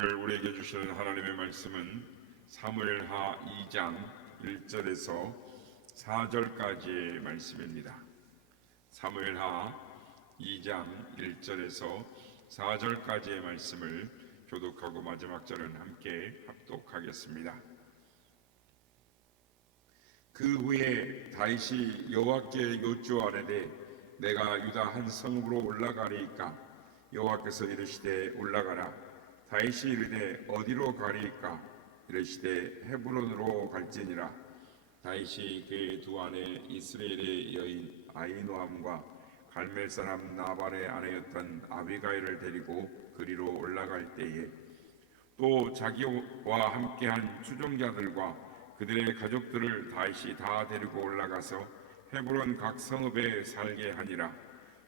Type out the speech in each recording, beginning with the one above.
오늘 우리에게 주시는 하나님의 말씀은 사무엘하 2장 1절에서 4절까지의 말씀입니다. 사무엘하 2장 1절에서 4절까지의 말씀을 교독하고 마지막 절은 함께 합독하겠습니다. 그 후에 다윗이 여호와께 여쭈아뢰되 내가 유다 한 성읍으로 올라가리이까? 여호와께서 이르시되 올라가라. 다윗이 이르되 어디로 가리이까? 이르시되 헤브론으로 갈지니라. 다윗이 그의 두 아내 이스라엘의 여인 아히노암과 갈멜 사람 나발의 아내였던 아비가일을 데리고 그리로 올라갈 때에 또 자기와 함께한 추종자들과 그들의 가족들을 다윗이 다 데리고 올라가서 헤브론 각 성읍에 살게 하니라.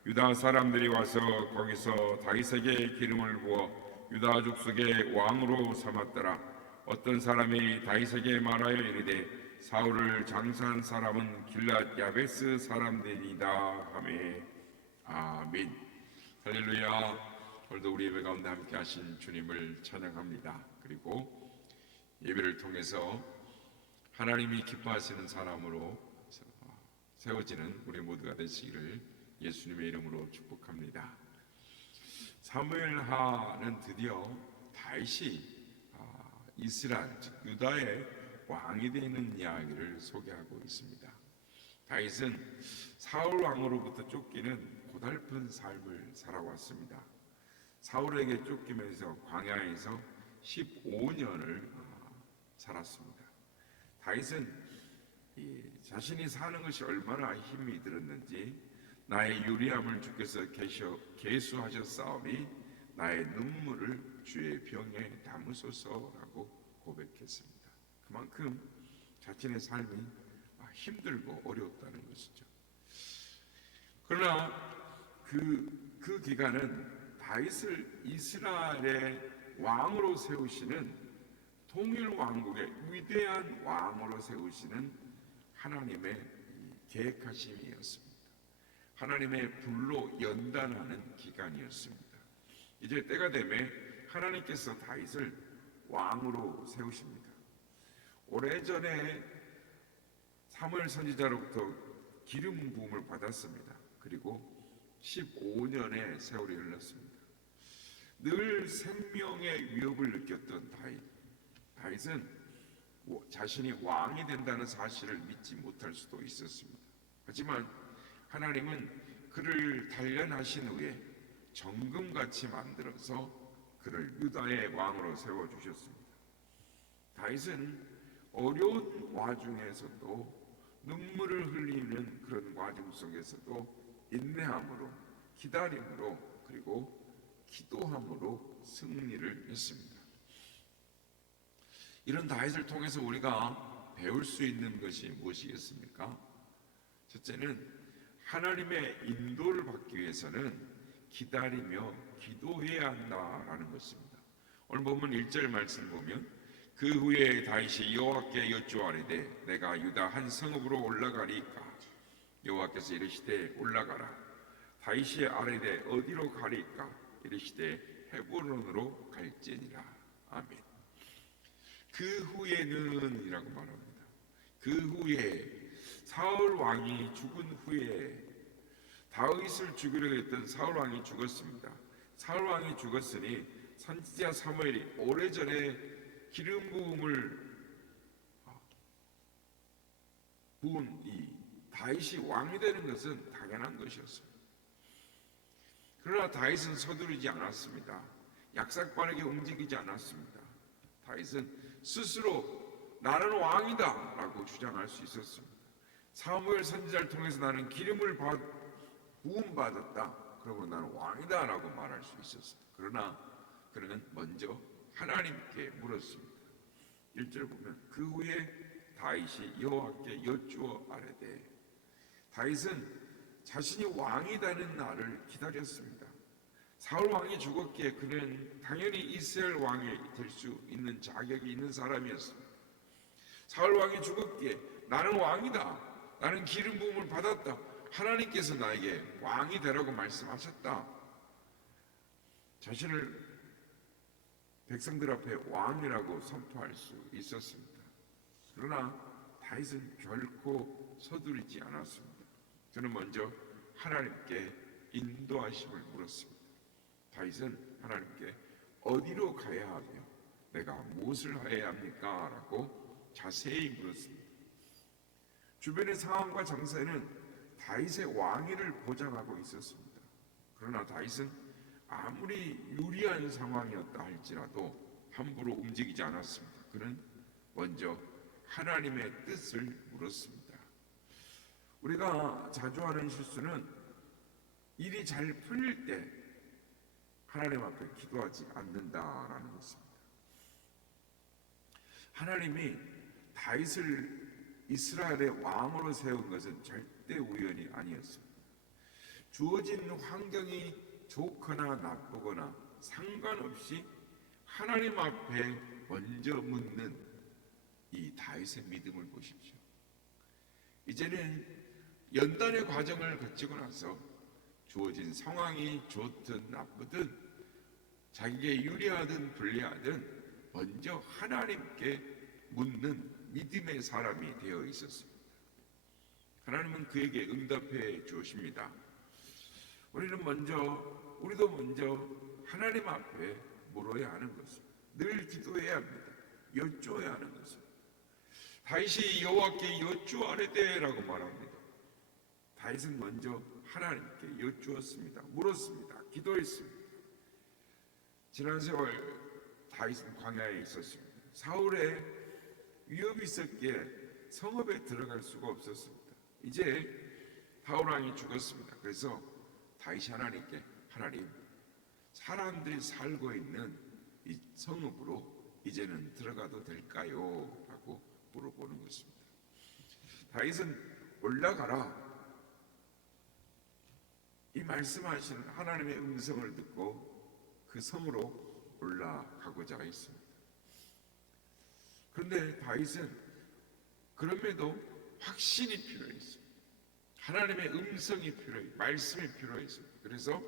유다 사람들이 와서 거기서 다윗에게 기름을 부어 유다 족속의 왕으로 삼았더라. 어떤 사람이 다윗에게 말하여 이르되 사울을 장사한 사람은 길랏 야베스 사람들이다 하매. 아멘. 할렐루야. 오늘도 우리 예배 가운데 함께 하신 주님을 찬양합니다. 그리고 예배를 통해서 하나님이 기뻐하시는 사람으로 세워지는 우리 모두가 되시기를 예수님의 이름으로 축복합니다. 사무엘하는 드디어 다윗이 이스라엘, 즉 유다의 왕이 되는 이야기를 소개하고 있습니다. 다윗은 사울 왕으로부터 쫓기는 고달픈 삶을 살아왔습니다. 사울에게 쫓기면서 광야에서 15년을 살았습니다. 다윗은 자신이 사는 것이 얼마나 힘이 들었는지 나의 유리함을 주께서 계수하셨사오니 나의 눈물을 주의 병에 담으소서라고 고백했습니다. 그만큼 자신의 삶이 힘들고 어려웠다는 것이죠. 그러나 그 기간은 다윗을 이스라엘의 왕으로 세우시는 통일 왕국의 위대한 왕으로 세우시는 하나님의 계획하심이었습니다. 하나님의 불로 연단하는 기간이었습니다. 이제 때가 되매 하나님께서 다윗을 왕으로 세우십니다. 오래전에 사무엘 선지자로부터 기름 부음을 받았습니다. 그리고 15년의 세월이 흘렀습니다. 늘 생명의 위협을 느꼈던 다윗은 자신이 왕이 된다는 사실을 믿지 못할 수도 있었습니다. 하지만 하나님은 그를 단련하신 후에 정금같이 만들어서 그를 유다의 왕으로 세워주셨습니다. 다윗은 어려운 와중에서도 눈물을 흘리는 그런 과정 속에서도 인내함으로, 기다림으로, 그리고 기도함으로 승리를 했습니다. 이런 다윗을 통해서 우리가 배울 수 있는 것이 무엇이겠습니까? 첫째는 하나님의 인도를 받기 위해서는 기다리며 기도해야 한다라는 것입니다. 오늘 보면 1절 말씀 보면 그 후에 다윗이 여호와께 여쭈아뢰되 내가 유다 한 성읍으로 올라가리이까? 여호와께서 이르시되 올라가라. 다윗이 아뢰되 어디로 가리이까? 이르시되 헤브론으로 갈지니라. 아멘. 그 후에는 이라고 말합니다. 그 후에 사울 왕이 죽은 후에 다윗을 죽이려고 했던 사울 왕이 죽었습니다. 사울 왕이 죽었으니 선지자 사무엘이 오래전에 기름 부음을 부은 이 다윗이 왕이 되는 것은 당연한 것이었습니다. 그러나 다윗은 서두르지 않았습니다. 약삭빠르게 움직이지 않았습니다. 다윗은 스스로 나는 왕이다 라고 주장할 수 있었습니다. 사무엘 선지자를 통해서 나는 기름을 부음받았다. 그러고 나는 왕이다 라고 말할 수 있었습니다. 그러나 그는 먼저 하나님께 물었습니다. 1절 보면 그 후에 다윗이 여호와께 여쭈어 아뢰되. 다윗은 자신이 왕이 되는 날을 기다렸습니다. 사울 왕이 죽었기에 그는 당연히 이스라엘 왕이 될 수 있는 자격이 있는 사람이었습니다. 사울 왕이 죽었기에 나는 왕이다. 나는 기름 부음을 받았다. 하나님께서 나에게 왕이 되라고 말씀하셨다. 자신을 백성들 앞에 왕이라고 선포할 수 있었습니다. 그러나 다윗은 결코 서두르지 않았습니다. 그는 먼저 하나님께 인도하심을 물었습니다. 다윗은 하나님께 어디로 가야 하며 내가 무엇을 해야 합니까? 라고 자세히 물었습니다. 주변의 상황과 정세는 다윗의 왕위를 보장하고 있었습니다. 그러나 다윗은 아무리 유리한 상황이었다 할지라도 함부로 움직이지 않았습니다. 그는 먼저 하나님의 뜻을 물었습니다. 우리가 자주 하는 실수는 일이 잘 풀릴 때 하나님 앞에 기도하지 않는다라는 것입니다. 하나님이 다윗을 이스라엘의 왕으로 세운 것은 절대 우연이 아니었습니다. 주어진 환경이 좋거나 나쁘거나 상관없이 하나님 앞에 먼저 묻는 이 다윗의 믿음을 보십시오. 이제는 연단의 과정을 거치고 나서 주어진 상황이 좋든 나쁘든 자기에게 유리하든 불리하든 먼저 하나님께 묻는 믿음의 사람이 되어 있었습니다. 하나님은 그에게 응답해 주십니다. 우리도 먼저 하나님 앞에 물어야 하는 것입니다. 늘 기도해야 합니다. 여쭈어야 하는 것입니다. 다윗이 여호와께 여쭈어하래되라고 말합니다. 다윗은 먼저 하나님께 여쭈었습니다. 물었습니다. 기도했습니다. 지난 세월 다윗은 광야에 있었습니다. 사울의 위협이 있었기에 성읍에 들어갈 수가 없었습니다. 이제 사울 왕이 죽었습니다. 그래서 다윗이 하나님께 하나님, 사람들이 살고 있는 이 성읍으로 이제는 들어가도 될까요? 라고 물어보는 것입니다. 다윗은 올라가라, 이 말씀하시는 하나님의 음성을 듣고 그 성으로 올라가고자 했습니다. 그런데 다윗은 그럼에도 확신이 필요했습니다. 하나님의 음성이 필요했습니다. 말씀이 필요했습니다. 그래서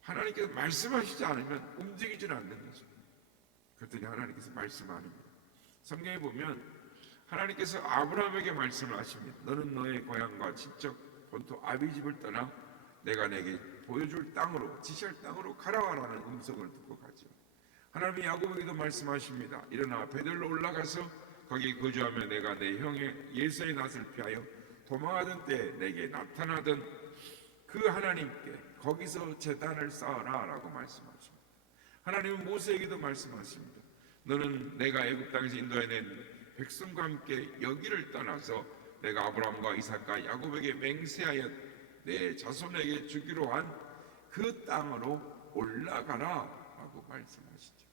하나님께서 말씀하시지 않으면 움직이질 않는 것입니다. 그랬더니 하나님께서 말씀하십니다. 성경에 보면 하나님께서 아브라함에게 말씀을 하십니다. 너는 너의 고향과 친척 본토 아비집을 떠나 내가 내게 보여줄 땅으로, 지시할 땅으로 가라라는 음성을 듣고 가죠. 하나님이 야곱에게도 말씀하십니다. 일어나 베들로 올라가서 거기 거주하며 내가 내 형의 예서의 낯을 피하여 도망하던 때 내게 나타나던 그 하나님께 거기서 제단을 쌓아라 라고 말씀하십니다. 하나님은 모세에게도 말씀하십니다. 너는 내가 애굽 땅에서 인도해낸 백성과 함께 여기를 떠나서 내가 아브라함과 이삭과 야곱에게 맹세하여 내 자손에게 주기로 한 그 땅으로 올라가라 라고 말씀하시죠.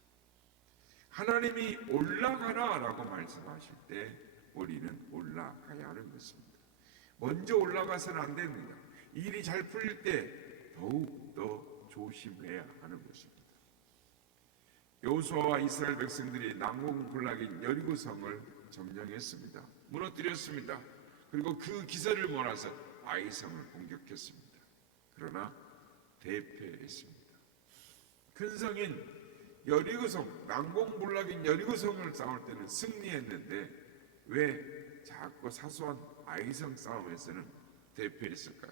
하나님이 올라가라 라고 말씀하실 때 우리는 올라가야 하는 것입니다. 먼저 올라가서는 안 됩니다. 일이 잘 풀릴 때 더욱더 조심해야 하는 것입니다. 여호수아와 이스라엘 백성들이 난공불락인 여리고성을 점령했습니다. 무너뜨렸습니다. 그리고 그 기세를 몰아서 아이성을 공격했습니다. 그러나 대패했습니다. 큰 성인 여리고성, 난공불락인 여리고성을 싸울 때는 승리했는데 왜 자꾸 사소한 아이성 싸움에서는 대패했을까요?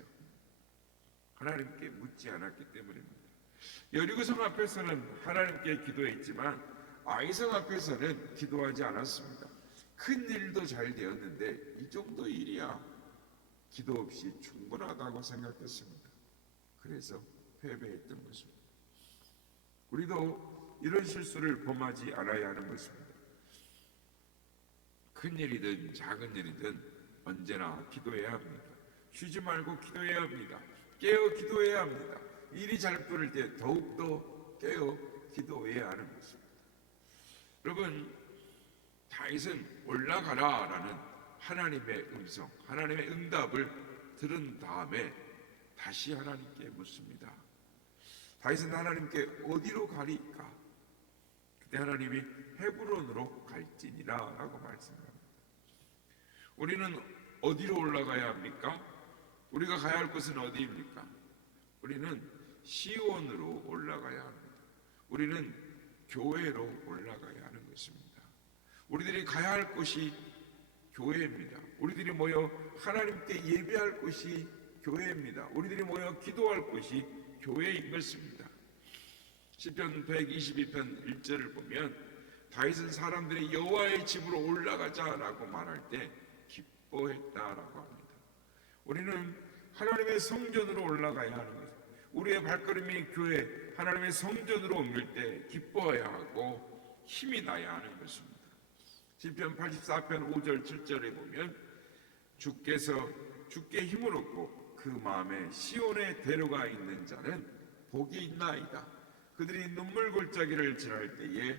하나님께 묻지 않았기 때문입니다. 여리고성 앞에서는 하나님께 기도했지만 아이성 앞에서는 기도하지 않았습니다. 큰 일도 잘 되었는데 이 정도 일이야 기도 없이 충분하다고 생각했습니다. 그래서 패배했던 것입니다. 우리도 이런 실수를 범하지 않아야 하는 것입니다. 큰 일이든 작은 일이든 언제나 기도해야 합니다. 쉬지 말고 기도해야 합니다. 깨어 기도해야 합니다. 일이 잘 풀릴 때 더욱더 깨어 기도해야 하는 것입니다. 여러분, 다윗은 올라가라라는 하나님의 음성, 하나님의 응답을 들은 다음에 다시 하나님께 묻습니다. 다윗은 하나님께 어디로 가리까? 그때 하나님이 헤브론으로 갈지니라 라고 말씀합니다. 우리는 어디로 올라가야 합니까? 우리가 가야 할 곳은 어디입니까? 우리는 시온으로 올라가야 합니다. 우리는 교회로 올라가야 하는 것입니다. 우리들이 가야 할 곳이 교회입니다. 우리들이 모여 하나님께 예배할 곳이 교회입니다. 우리들이 모여 기도할 곳이 교회인 것입니다. 시편 122편 1절을 보면 다윗은 사람들이 여호와의 집으로 올라가자라고 말할 때 기뻐했다라고 합니다. 우리는 하나님의 성전으로 올라가야 하는 것, 우리의 발걸음이 교회 하나님의 성전으로 옮길 때 기뻐해야 하고 힘이 나야 하는 것입니다. 시편 84편 5절 7절에 보면 주께서 주께 힘을 얻고 그 마음에 시온에 데려가 있는 자는 복이 있나이다. 그들이 눈물 골짜기를 지날 때에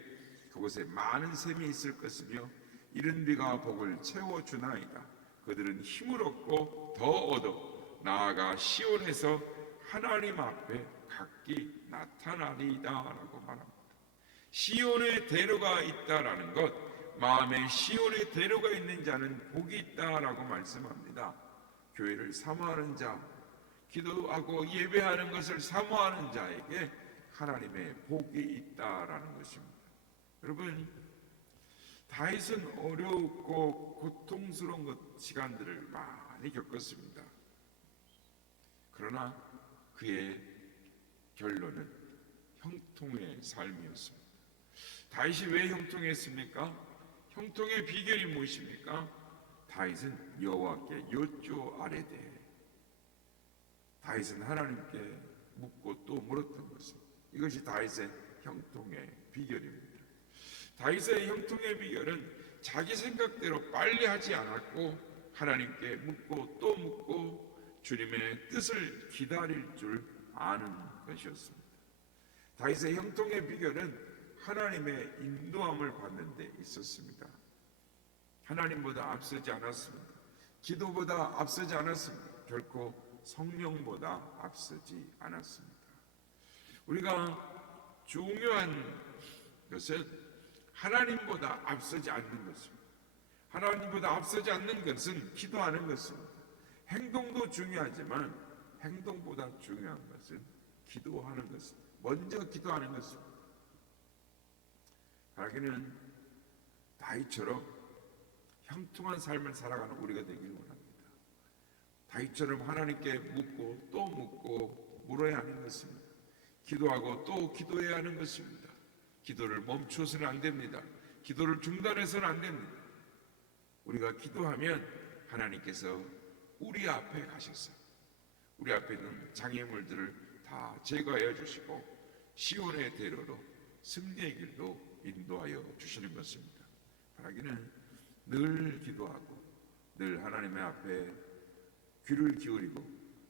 그곳에 많은 샘이 있을 것이며 이른 비가 복을 채워주나이다. 그들은 힘을 얻고 더 얻어 나아가 시온에서 하나님 앞에 각기 나타나리이다 라고 말합니다. 시온에 데려가 있다라는 것, 마음에 시온에 데려가 있는 자는 복이 있다라고 말씀합니다. 교회를 사모하는 자, 기도하고 예배하는 것을 사모하는 자에게 하나님의 복이 있다라는 것입니다. 여러분, 다윗은 어렵고 고통스러운 시간들을 많이 겪었습니다. 그러나 그의 결론은 형통의 삶이었습니다. 다윗이 왜 형통했습니까? 형통의 비결이 무엇입니까? 다윗은 여호와께 여쭈어 아뢰되, 다윗은 하나님께 묻고 또 물었던 것입니다. 이것이 다윗의 형통의 비결입니다. 다윗의 형통의 비결은 자기 생각대로 빨리 하지 않았고 하나님께 묻고 또 묻고 주님의 뜻을 기다릴 줄 아는 것이었습니다. 다윗의 형통의 비결은 하나님의 인도함을 받는 데 있었습니다. 하나님보다 앞서지 않았습니다. 기도보다 앞서지 않았습니다. 결코 성령보다 앞서지 않았습니다. 우리가 중요한 것은 하나님보다 앞서지 않는 것입니다. 하나님보다 앞서지 않는 것은 기도하는 것입니다. 행동도 중요하지만 행동보다 중요한 것은 기도하는 것입니다. 먼저 기도하는 것입니다. 바라기는 다윗처럼 형통한 삶을 살아가는 우리가 되기를 원합니다. 다윗처럼 하나님께 묻고 또 묻고 물어야 하는 것입니다. 기도하고 또 기도해야 하는 것입니다. 기도를 멈추어서는 안 됩니다. 기도를 중단해서는 안 됩니다. 우리가 기도하면 하나님께서 우리 앞에 가셔서 우리 앞에 있는 장애물들을 다 제거하여 주시고 시온의 대로로 승리의 길로 인도하여 주시는 것입니다. 바라기는 늘 기도하고 늘 하나님의 앞에 귀를 기울이고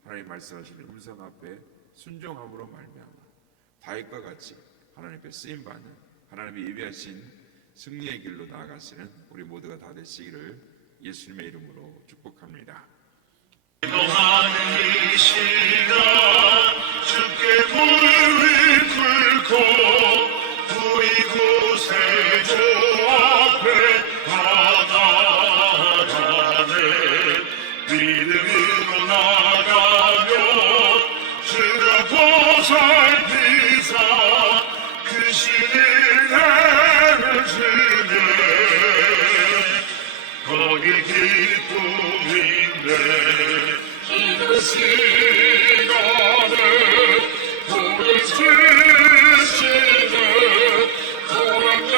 하나님 말씀하시는 음성 앞에 순종함으로 말미암아 다윗과 같이 하나님 앞에 쓰임받는 하나님이 예비하신 승리의 길로 나아가시는 우리 모두가 다 되시기를 예수님의 이름으로 축복합니다. 기도하는 이 시간 주께 무릎을 꿇고 두 이곳에 주 앞에 나아가네. 믿음으로 나가며 주가 보살피사 그 신을 내려주네. 거기 기쁨인데 이 시간에 복을 주시네. 고난 내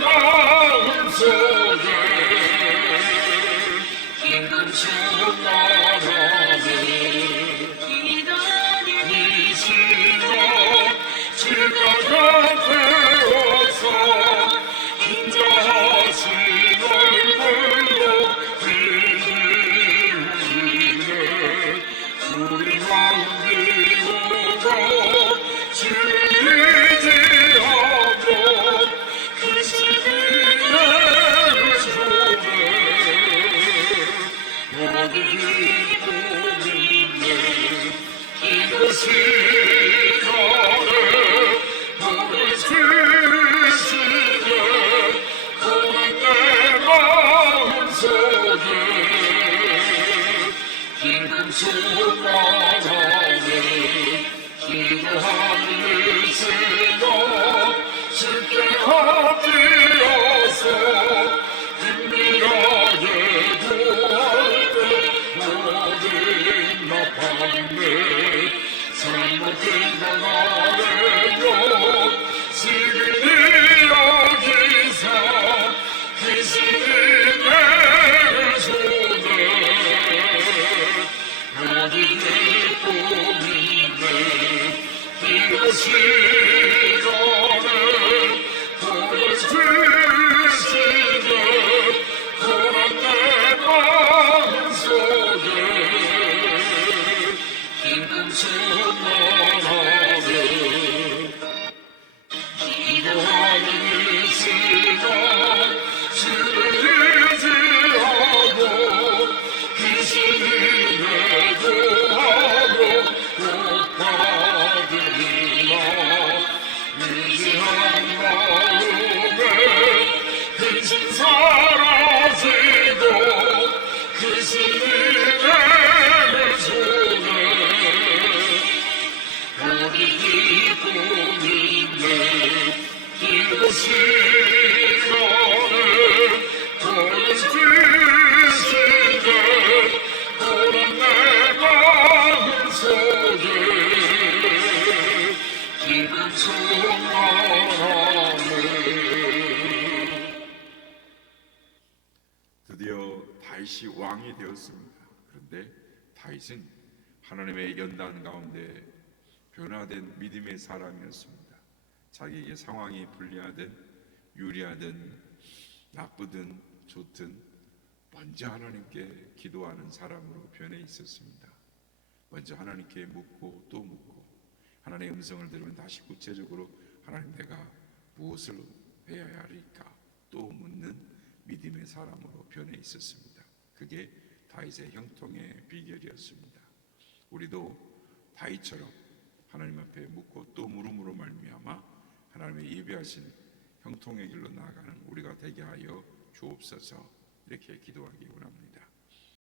마음속에 기쁨 충만하네. 이 시간 주가 곁에 오서 인자하신 얼굴로 비추시네. 우리 마음 비우고 주를 의지하며 그 신을 내려주네. 모든 기쁨이네. 이 시간에 복을 주시네. 고난 내 마음속에 기쁨 충만하네. 기도하는 시간 주께 엎드려서 은밀하게 구할 때 모든 나팔네 잘못된 건 아래요 지금이 여기서 귀신이 내를 손에 여기 내 꿈인데 이곳이라네 불을 드시네 고난 내 마음속에 기쁨 충만하네 기도하는 이 시간 주를 의지하고 귀신이 내도하며 복 받으리라 의지한 마음에 근심 사라지고 귀신이 내를 손에 우리 기쁨인데 이곳이라네 고는 드시네 고는 내 마음속에 기쁨 충만하네 드디어 다윗이 왕이 되었습니다. 그런데 다윗은 하나님의 연단 가운데 변화된 믿음의 사람이었습니다. 자기에게 상황이 불리하든 유리하든 나쁘든 좋든 먼저 하나님께 기도하는 사람으로 변해 있었습니다. 먼저 하나님께 묻고 또 묻고 하나님의 음성을 들으면 다시 구체적으로 하나님 내가 무엇을 해야 할까 또 묻는 믿음의 사람으로 변해 있었습니다. 그게 다윗의 형통의 비결이었습니다. 우리도 다윗처럼 하나님 앞에 묻고 또 물음으로 말미암아 하나님의 예비하신 형통의 길로 나아가는 우리가 되게 하여 주옵소서. 이렇게 기도하기 원합니다.